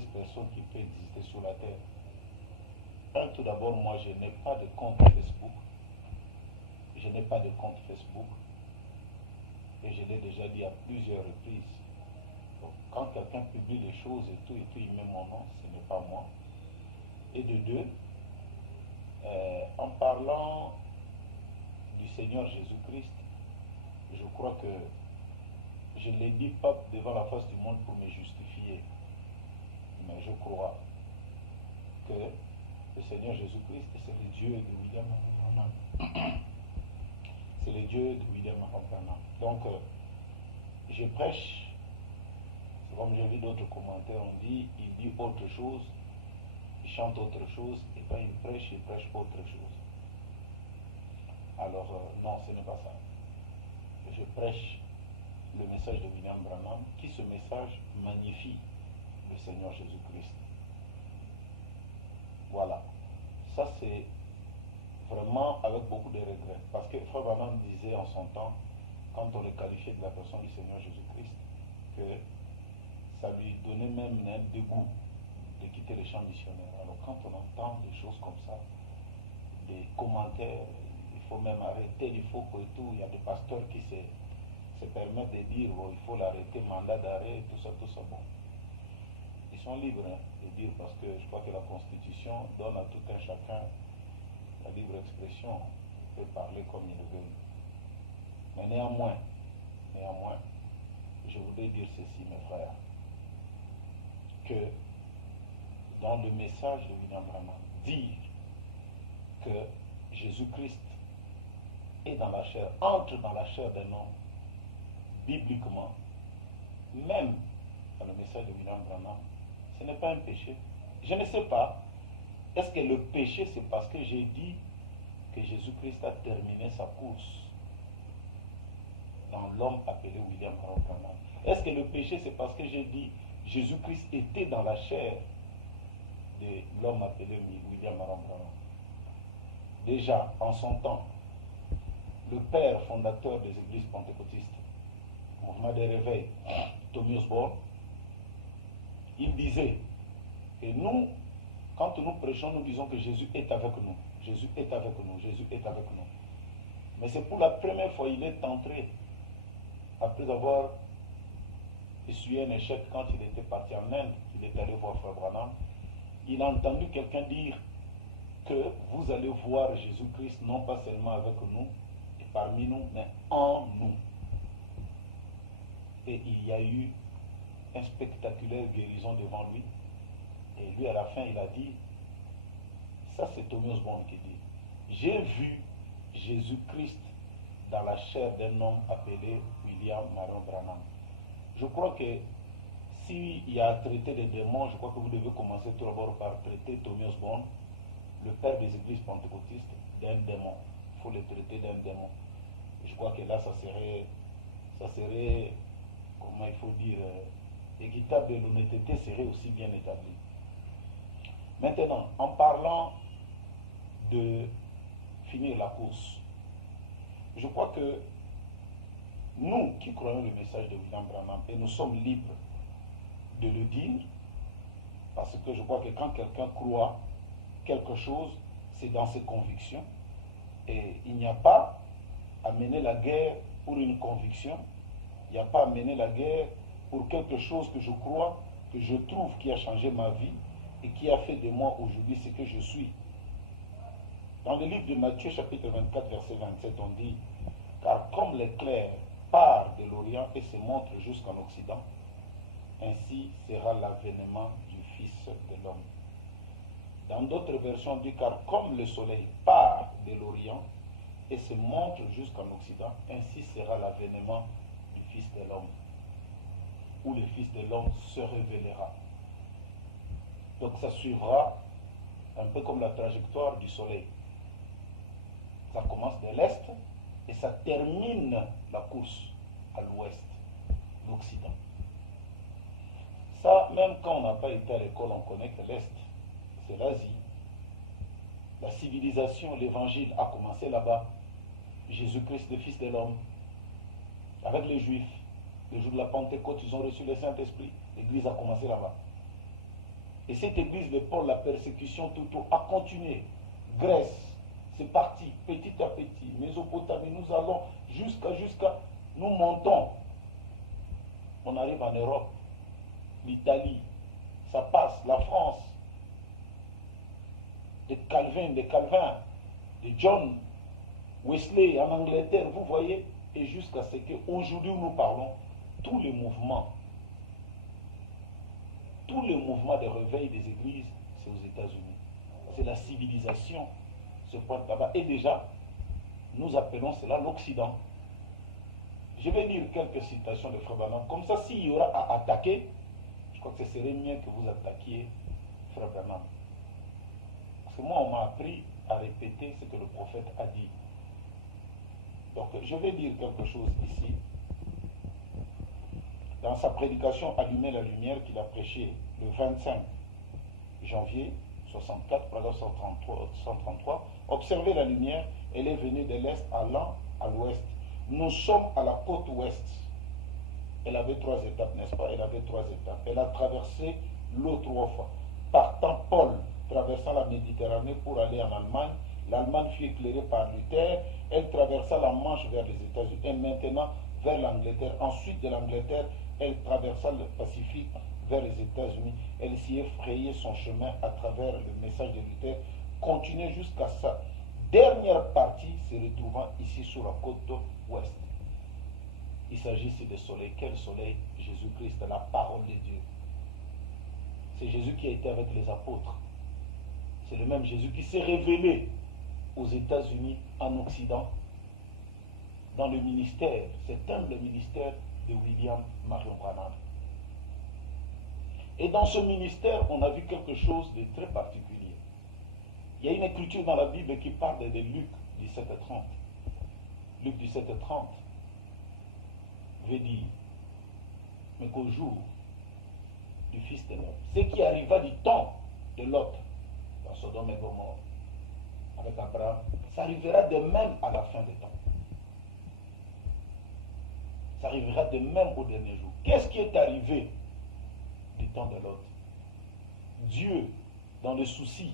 mauvaise personne qui peut exister sur la terre. Tout d'abord, moi, je n'ai pas de compte Facebook. Je n'ai pas de compte Facebook. Et je l'ai déjà dit à plusieurs reprises. Donc, quand quelqu'un publie des choses et tout, il met mon nom, ce n'est pas moi. Et de deux, en parlant du Seigneur Jésus-Christ, je crois que je ne l'ai dit pas devant la face du monde pour me justifier, mais je crois que le Seigneur Jésus-Christ, c'est le Dieu de William Branham. C'est le Dieu de William Branham. Donc, je prêche, c'est comme j'ai vu d'autres commentaires, on dit, il dit autre chose, il chante autre chose, et quand il prêche autre chose. Alors, non, ce n'est pas ça. Je prêche le message de William Branham, qui ce message magnifie le Seigneur Jésus-Christ. Voilà. Ça, c'est vraiment avec beaucoup de regrets. Parce que Frère Branham disait en son temps, quand on le qualifiait de la personne du Seigneur Jésus-Christ, que ça lui donnait même un dégoût de quitter les champs missionnaires. Alors quand on entend des choses comme ça, des commentaires, il faut même arrêter, il faut que tout, il y a des pasteurs qui se permettent de dire, bon, il faut l'arrêter, mandat d'arrêt, tout ça, bon. Ils sont libres de dire, parce que je crois que la Constitution donne à tout un chacun la libre expression, il peut parler comme il veut. Mais néanmoins, je voudrais dire ceci, mes frères, que dans le message de William Branham, dire que Jésus-Christ est dans la chair, entre dans la chair d'un homme, bibliquement, même dans le message de William Branham, ce n'est pas un péché. Je ne sais pas, est-ce que le péché c'est parce que j'ai dit que Jésus-Christ a terminé sa course dans l'homme appelé William Branham? Est-ce que le péché c'est parce que j'ai dit Jésus-Christ était dans la chair de l'homme appelé William Branham? Déjà, en son temps, le père fondateur des églises pentecôtistes, mouvement des réveils, Tommy Osborne, il disait, et nous, quand nous prêchons, nous disons que Jésus est avec nous. Jésus est avec nous, Jésus est avec nous. Mais c'est pour la première fois il est entré, après avoir essuyé un échec quand il était parti en Inde, il est allé voir Frère Branham, il a entendu quelqu'un dire que vous allez voir Jésus-Christ non pas seulement avec nous et parmi nous, mais en nous. Et il y a eu une spectaculaire guérison devant lui. Et lui, à la fin, il a dit, ça c'est Tommy Osborne qui dit, j'ai vu Jésus-Christ dans la chair d'un homme appelé William Marion Branham. Je crois que s'il y a à traiter des démons, je crois que vous devez commencer tout d'abord par traiter Tommy Osborne, le père des églises pentecôtistes, d'un démon. Il faut le traiter d'un démon. Je crois que là, ça serait comment il faut dire, équitable et l'honnêteté serait aussi bien établie. Maintenant, en parlant de finir la course, je crois que nous qui croyons le message de William Branham, et nous sommes libres de le dire, parce que je crois que quand quelqu'un croit quelque chose, c'est dans ses convictions, et il n'y a pas à mener la guerre pour une conviction, il n'y a pas à mener la guerre pour quelque chose que je crois, que je trouve qui a changé ma vie, et qui a fait de moi aujourd'hui ce que je suis. Dans le livre de Matthieu, chapitre 24, verset 27, on dit, car comme l'éclair part de l'Orient et se montre jusqu'en Occident, ainsi sera l'avènement du Fils de l'homme. Dans d'autres versions, on dit, car comme le soleil part de l'Orient et se montre jusqu'en Occident, ainsi sera l'avènement du Fils de l'homme, où le Fils de l'homme se révélera. Donc ça suivra un peu comme la trajectoire du soleil. Ça commence de l'est et ça termine la course à l'ouest, l'Occident. Ça, même quand on n'a pas été à l'école, on connaît que l'est, c'est l'Asie. La civilisation, l'évangile a commencé là-bas. Jésus-Christ, le Fils de l'homme, avec les Juifs, le jour de la Pentecôte, ils ont reçu le Saint-Esprit. L'église a commencé là-bas. Et cette église de Paul, la persécution tout a continué. Grèce, c'est parti petit à petit. Mésopotamie, nous allons jusqu'à, nous montons. On arrive en Europe, l'Italie, ça passe, la France, de Calvin, de John Wesley en Angleterre, vous voyez, et jusqu'à ce qu'aujourd'hui nous parlons, tous les mouvements de réveil des églises, c'est aux États-Unis. C'est la civilisation se pointe là-bas. Et déjà, nous appelons cela l'Occident. Je vais lire quelques citations de Frère Branham. Comme ça, s'il y aura à attaquer, je crois que ce serait mieux que vous attaquiez Frère Branham. Parce que moi, on m'a appris à répéter ce que le prophète a dit. Donc, je vais dire quelque chose ici. Dans sa prédication Allumer la lumière qu'il a prêchée le 25 janvier 64, paragraphe 133, observez la lumière, elle est venue de l'est allant à l'ouest. Nous sommes à la côte ouest. Elle avait 3 étapes, n'est-ce pas? Elle avait 3 étapes. Elle a traversé l'eau 3 fois. Partant Paul, traversant la Méditerranée pour aller en Allemagne, l'Allemagne fut éclairée par Luther, elle traversa la Manche vers les États-Unis et maintenant vers l'Angleterre. Ensuite de l'Angleterre, elle traversa le Pacifique vers les États-Unis. Elle s'y effrayait son chemin à travers le message de Luther, continuait jusqu'à sa dernière partie, se retrouvant ici sur la côte ouest. Il s'agit ici de soleil. Quel soleil? Jésus-Christ, la parole de Dieu. C'est Jésus qui a été avec les apôtres. C'est le même Jésus qui s'est révélé aux États-Unis, en Occident, dans le ministère, cet humble ministère de William Marion Branham. Et dans ce ministère, on a vu quelque chose de très particulier. Il y a une écriture dans la Bible qui parle de Luc 17:30. Luc 17:30 veut dire, mais qu'au jour du Fils de l'homme, ce qui arriva du temps de Lot, dans Sodome et Gomorrhe, avec Abraham, ça arrivera de même à la fin des temps. Ça arrivera de même au dernier jour. Qu'est-ce qui est arrivé du temps de Lot? Dieu, dans le souci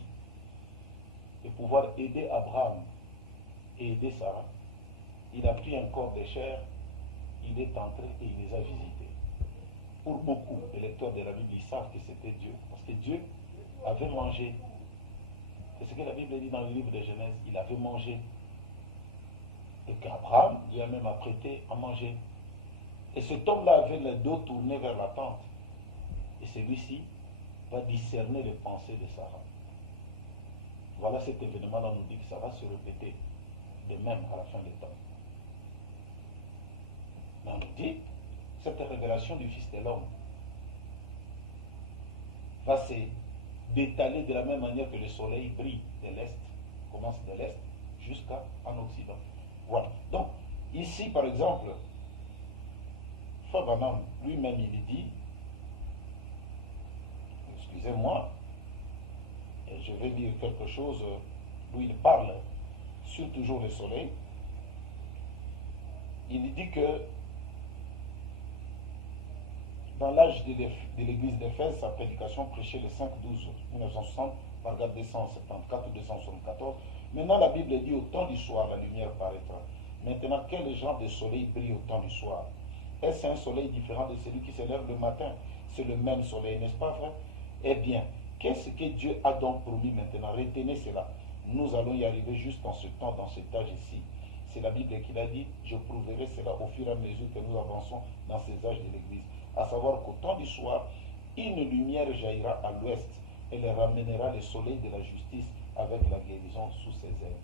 de pouvoir aider Abraham et aider Sarah, il a pris un corps de chair, il est entré et il les a visités. Pour beaucoup, les lecteurs de la Bible, ils savent que c'était Dieu, parce que Dieu avait mangé. C'est ce que la Bible dit dans le livre de Genèse, il avait mangé. Et qu'Abraham lui a même apprêté à manger. Et cet homme-là avait le dos tourné vers la tente. Et celui-ci va discerner les pensées de Sarah. Voilà cet événement-là nous dit que ça va se répéter de même à la fin des temps. Mais on nous dit, cette révélation du Fils de l'homme va se d'étaler de la même manière que le soleil brille de l'est, commence de l'est jusqu'en Occident. Voilà. Donc, ici, par exemple, Frère Branham lui-même, il dit, excusez-moi, et je vais dire quelque chose où il parle sur toujours le soleil. Il dit que dans l'âge de l'église d'Éphèse, sa prédication prêchée le 5-12-1960, paragraphe 274 ou 274. Maintenant, la Bible dit au temps du soir, la lumière paraîtra. Maintenant, quel genre de soleil brille au temps du soir? Est-ce un soleil différent de celui qui se lève le matin? C'est le même soleil, n'est-ce pas vrai? Eh bien, qu'est-ce que Dieu a donc promis maintenant? Retenez cela. Nous allons y arriver juste en ce temps, dans cet âge ici. C'est la Bible qui l'a dit. Je prouverai cela au fur et à mesure que nous avançons dans ces âges de l'Église. À savoir qu'au temps du soir, une lumière jaillira à l'ouest. Elle ramènera le soleil de la justice avec la guérison sous ses ailes.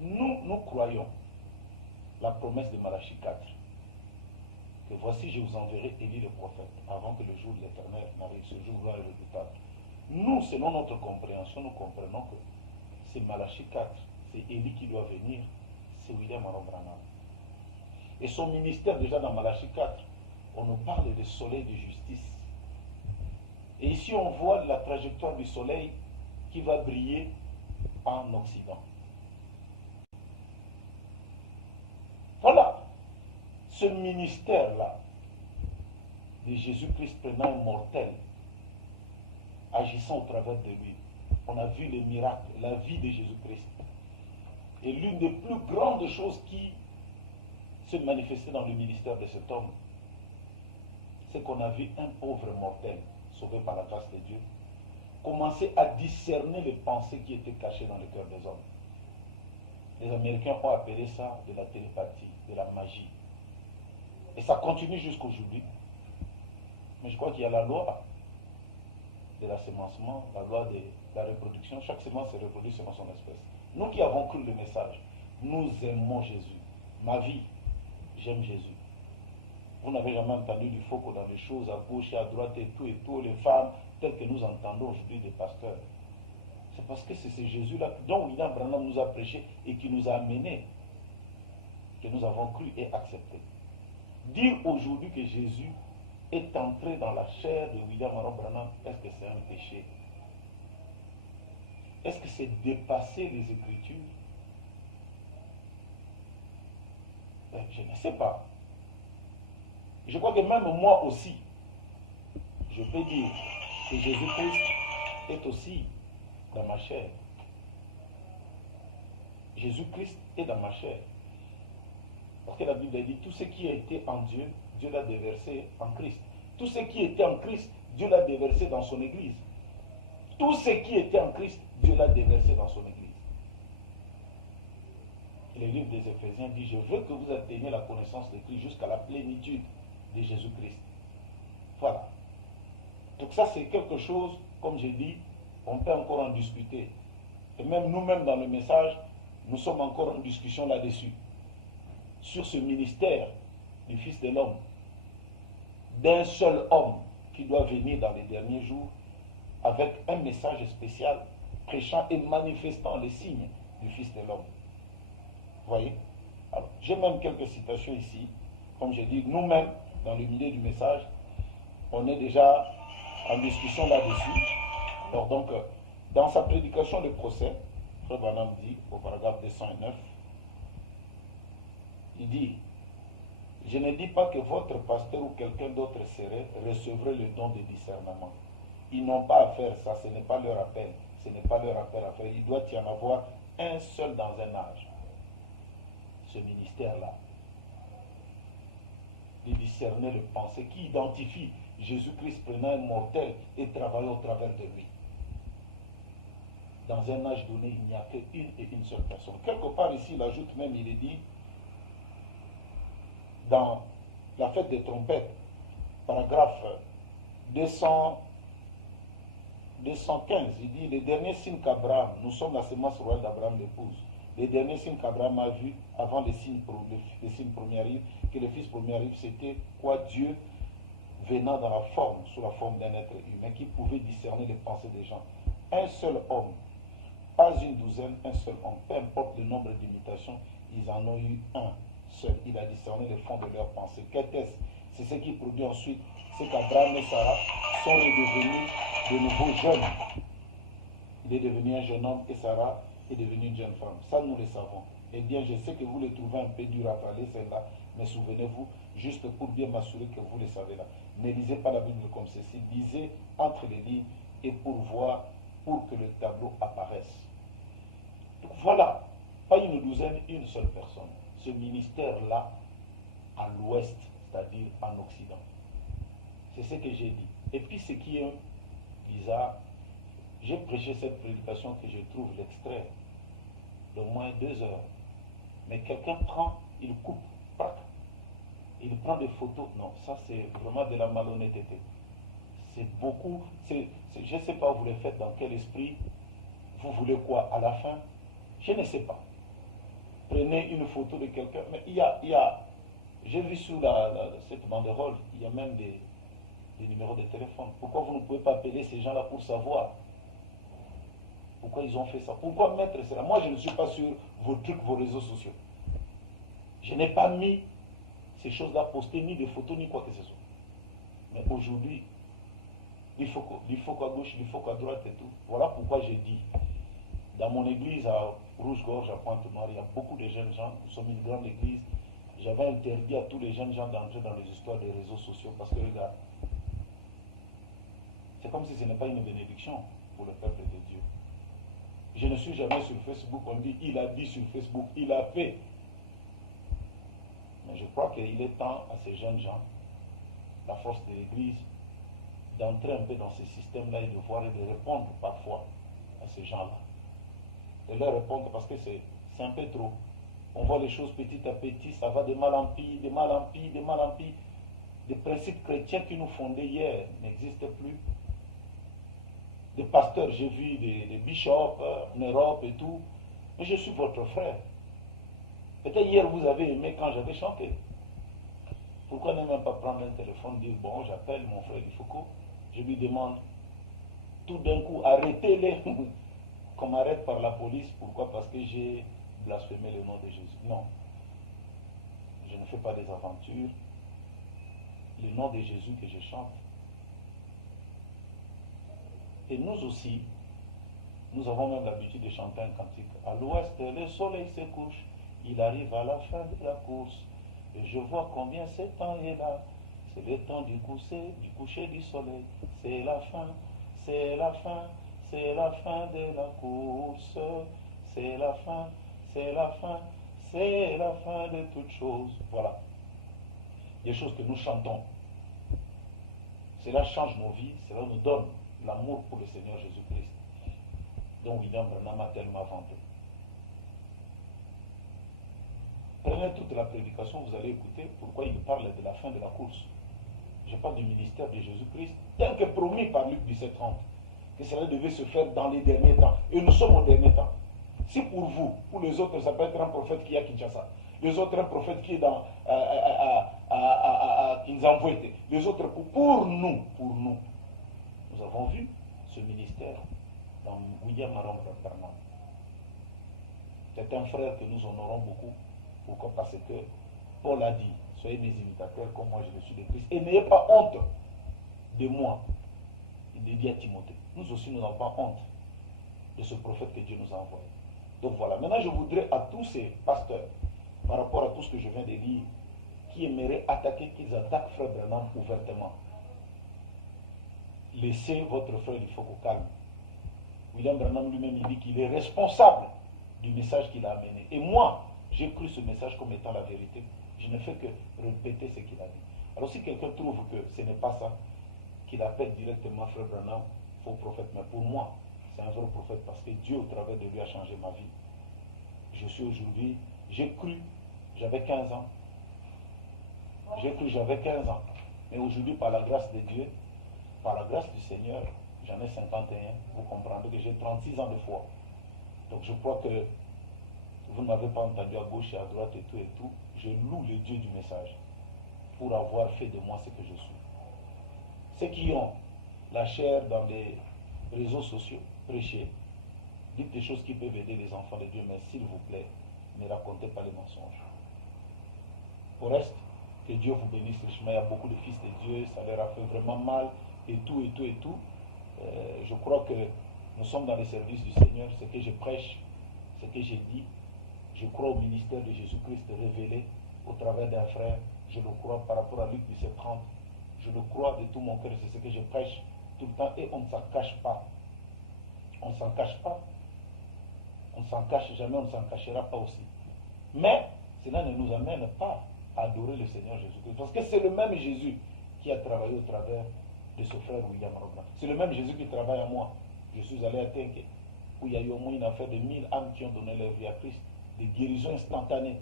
Nous croyons la promesse de Malachie 4. Que voici, je vous enverrai Élie le prophète, avant que le jour de l'Éternel n'arrive. Ce jour-là est redoutable. Nous, selon notre compréhension, nous comprenons que c'est Malachie 4. C'est Élie qui doit venir. C'est William Marion Branham. Et son ministère, déjà dans Malachie 4, on nous parle de soleil de justice. Et ici, on voit la trajectoire du soleil qui va briller en Occident. Voilà ce ministère-là de Jésus-Christ prenant un mortel agissant au travers de lui. On a vu les miracles, la vie de Jésus-Christ. Et l'une des plus grandes choses qui se manifestait dans le ministère de cet homme, c'est qu'on a vu un pauvre mortel, sauvé par la grâce de Dieu, commencer à discerner les pensées qui étaient cachées dans le cœur des hommes. Les Américains ont appelé ça de la télépathie, de la magie. Et ça continue jusqu'aujourd'hui. Mais je crois qu'il y a la loi de l'assémencement, la loi de la reproduction. Chaque semence se reproduit selon son espèce. Nous qui avons cru le message, nous aimons Jésus. Ma vie, j'aime Jésus. Vous n'avez jamais entendu du faux dans les choses à gauche et à droite et tout, les femmes telles que nous entendons aujourd'hui des pasteurs. C'est parce que c'est ce Jésus-là dont William Branham nous a prêché et qui nous a amenés, que nous avons cru et accepté. Dire aujourd'hui que Jésus est entré dans la chair de William Branham, est-ce que c'est un péché? Est-ce que c'est dépasser les Écritures? Je ne sais pas. Je crois que même moi aussi, je peux dire que Jésus-Christ est aussi dans ma chair. Jésus-Christ est dans ma chair. Parce que la Bible dit, tout ce qui a été en Dieu, Dieu l'a déversé en Christ. Tout ce qui était en Christ, Dieu l'a déversé dans son Église. Tout ce qui était en Christ, Dieu l'a déversé dans son Église. Et le livre des Éphésiens dit, je veux que vous atteigniez la connaissance de Christ jusqu'à la plénitude de Jésus-Christ. Voilà. Donc ça, c'est quelque chose, comme j'ai dit, on peut encore en discuter. Et même nous-mêmes, dans le message, nous sommes encore en discussion là-dessus. Sur ce ministère du Fils de l'homme, d'un seul homme qui doit venir dans les derniers jours avec un message spécial, prêchant et manifestant les signes du Fils de l'homme. Vous voyez? Alors, j'ai même quelques citations ici. Comme j'ai dit, nous-mêmes, dans le milieu du message, on est déjà en discussion là-dessus. Alors donc, dans sa prédication de procès, Frère Branham dit, au paragraphe 209, il dit, je ne dis pas que votre pasteur ou quelqu'un d'autre recevrait le don de discernement. Ils n'ont pas à faire ça, ce n'est pas leur appel. Ce n'est pas leur appel à faire. Il doit y en avoir un seul dans un âge. Ce ministère-là. De discerner les pensées, qui identifie Jésus-Christ prenant un mortel et travaillant au travers de lui. Dans un âge donné, il n'y a qu'une et une seule personne. Quelque part ici, il ajoute même, il est dit, dans la fête des trompettes, paragraphe 215, il dit, les derniers signes qu'Abraham, nous sommes la sémence royale d'Abraham l'épouse, les derniers signes qu'Abraham a vus avant les signes premiers arrivent, que le Fils premier arrive, c'était quoi? Dieu venant dans la forme, sous la forme d'un être humain, qui pouvait discerner les pensées des gens. Un seul homme, pas une douzaine, un seul homme, peu importe le nombre d'imitations, ils en ont eu un seul. Il a discerné le fond de leurs pensées. Qu'est-ce? C'est ce qui produit ensuite, c'est qu'Abraham et Sarah sont redevenus de nouveaux jeunes. Il est devenu un jeune homme et Sarah est devenue une jeune femme. Ça, nous le savons. Eh bien, je sais que vous le trouvez un peu dur à parler, celle-là, mais souvenez-vous, juste pour bien m'assurer que vous le savez là. Ne lisez pas la Bible comme ceci, lisez entre les lignes et pour voir, pour que le tableau apparaisse. Donc voilà, pas une douzaine, une seule personne. Ce ministère-là, à l'ouest, c'est-à-dire en Occident. C'est ce que j'ai dit. Et puis ce qui est bizarre, j'ai prêché cette prédication que je trouve l'extrait d'au moins 2 heures. Mais quelqu'un prend, il coupe, prac, il prend des photos. Non, ça c'est vraiment de la malhonnêteté. C'est beaucoup, je ne sais pas, vous le faites dans quel esprit, vous voulez quoi à la fin? Je ne sais pas. Prenez une photo de quelqu'un, mais il y a j'ai vu sous cette banderole, il y a même des numéros de téléphone. Pourquoi vous ne pouvez pas appeler ces gens-là pour savoir pourquoi ils ont fait ça? Pourquoi mettre cela? Moi, je ne suis pas sur vos trucs, vos réseaux sociaux. Je n'ai pas mis ces choses-là postées, ni des photos, ni quoi que ce soit. Mais aujourd'hui, il faut qu'à gauche, il faut qu'à droite et tout. Voilà pourquoi j'ai dit, dans mon église à Rouge-Gorge, à Pointe-Noire, il y a beaucoup de jeunes gens. Nous sommes une grande église. J'avais interdit à tous les jeunes gens d'entrer dans les histoires des réseaux sociaux parce que, regarde, c'est comme si ce n'est pas une bénédiction pour le peuple de Dieu. Je ne suis jamais sur Facebook, on dit, il a dit sur Facebook, il a fait. Mais je crois qu'il est temps à ces jeunes gens, la force de l'Église, d'entrer un peu dans ce système-là et de voir et de répondre parfois à ces gens-là. De leur répondre parce que c'est un peu trop. On voit les choses petit à petit, ça va de mal en pire, de mal en pire, de mal en pire. Des principes chrétiens qui nous fondaient hier n'existent plus. Des pasteurs, j'ai vu des bishops en Europe et tout. Mais je suis votre frère. Peut-être hier vous avez aimé quand j'avais chanté. Pourquoi ne même pas prendre un téléphone et dire, bon, j'appelle mon frère Ifoko, je lui demande, tout d'un coup, arrêtez-les, qu'on m'arrête par la police. Pourquoi? Parce que j'ai blasphémé le nom de Jésus. Non. Je ne fais pas des aventures. Le nom de Jésus que je chante. Et nous aussi, nous avons même l'habitude de chanter un cantique. À l'ouest, le soleil se couche. Il arrive à la fin de la course. Et je vois combien ce temps est là. C'est le temps du coucher du soleil. C'est la fin, c'est la fin, c'est la fin de la course. C'est la fin, c'est la fin, c'est la fin de toutes choses. Voilà. Des choses que nous chantons. Cela change nos vies, cela nous donne l'amour pour le Seigneur Jésus-Christ, dont William Branham a tellement vanté. Prenez toute la prédication, vous allez écouter pourquoi il parle de la fin de la course. Je parle du ministère de Jésus-Christ, tel que promis par Luc 17:30, que cela devait se faire dans les derniers temps. Et nous sommes au dernier temps. Si pour vous, pour les autres, ça peut être un prophète qui est à Kinshasa, les autres un prophète qui est dans Kinzambouete, les autres pour nous, nous avons vu ce ministère dans William Branham. C'est un frère que nous honorons beaucoup. Pourquoi? Parce que Paul a dit, soyez mes imitateurs comme moi je le suis de Christ. Et n'ayez pas honte de moi. Il dit à Timothée. Nous aussi nous n'avons pas honte de ce prophète que Dieu nous a envoyé. Donc voilà, maintenant je voudrais à tous ces pasteurs, par rapport à tout ce que je viens de lire, qui aimeraient attaquer, qu'ils attaquent Frère Branham ouvertement. Laissez votre frère, il faut qu'on calme. William Branham lui-même, il dit qu'il est responsable du message qu'il a amené. Et moi, j'ai cru ce message comme étant la vérité. Je ne fais que répéter ce qu'il a dit. Alors si quelqu'un trouve que ce n'est pas ça, qu'il appelle directement Frère Branham faux prophète. Mais pour moi, c'est un vrai prophète parce que Dieu, au travers de lui, a changé ma vie. Je suis aujourd'hui, j'ai cru, j'avais 15 ans. J'ai cru, j'avais 15 ans. Mais aujourd'hui, par la grâce de Dieu, par la grâce du Seigneur, j'en ai 51. Vous comprendrez que j'ai 36 ans de foi. Donc je crois que vous ne m'avez pas entendu à gauche et à droite et tout. Je loue le Dieu du message pour avoir fait de moi ce que je suis. Ceux qui ont la chair dans des réseaux sociaux, prêchez. Dites des choses qui peuvent aider les enfants de Dieu, mais s'il vous plaît, ne racontez pas les mensonges. Au reste, que Dieu vous bénisse richement. Il y a beaucoup de fils de Dieu, ça leur a fait vraiment mal, et tout. Je crois que nous sommes dans le service du Seigneur. Ce que je prêche, ce que j'ai dit, je crois au ministère de Jésus-Christ révélé au travers d'un frère. Je le crois par rapport à Luc 17:30. Je le crois de tout mon cœur, c'est ce que je prêche tout le temps et on ne s'en cache pas. On ne s'en cache pas. On ne s'en cache jamais, on ne s'en cachera pas aussi. Mais cela ne nous amène pas à adorer le Seigneur Jésus-Christ. Parce que c'est le même Jésus qui a travaillé au travers de ce frère William Branham. C'est le même Jésus qui travaille à moi. Je suis allé à Tenke, où il y a eu au moins une affaire de 1000 âmes qui ont donné leur vie à Christ. Des guérisons instantanées.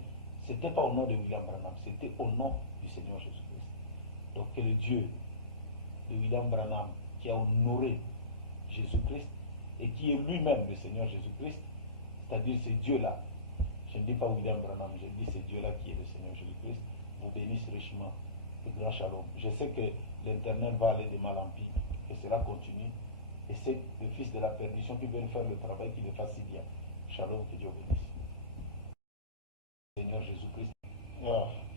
Ce n'était pas au nom de William Branham, c'était au nom du Seigneur Jésus-Christ. Donc que le Dieu de William Branham, qui a honoré Jésus-Christ et qui est lui-même le Seigneur Jésus-Christ, c'est-à-dire ce Dieu-là, je ne dis pas William Branham, je dis ce Dieu-là qui est le Seigneur Jésus-Christ, vous bénisse richement et grand shalom. Je sais que l'Éternel va aller de mal en pis et cela continue. Et c'est le fils de la perdition qui veut faire le travail qui le fasse si bien. Shalom, que Dieu bénisse. Seigneur Jésus-Christ.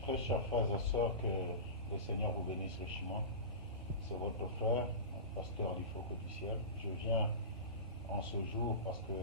Très chers frères et sœurs, que le Seigneur vous bénisse richement. C'est votre frère, pasteur Ifoko du ciel. Je viens en ce jour parce que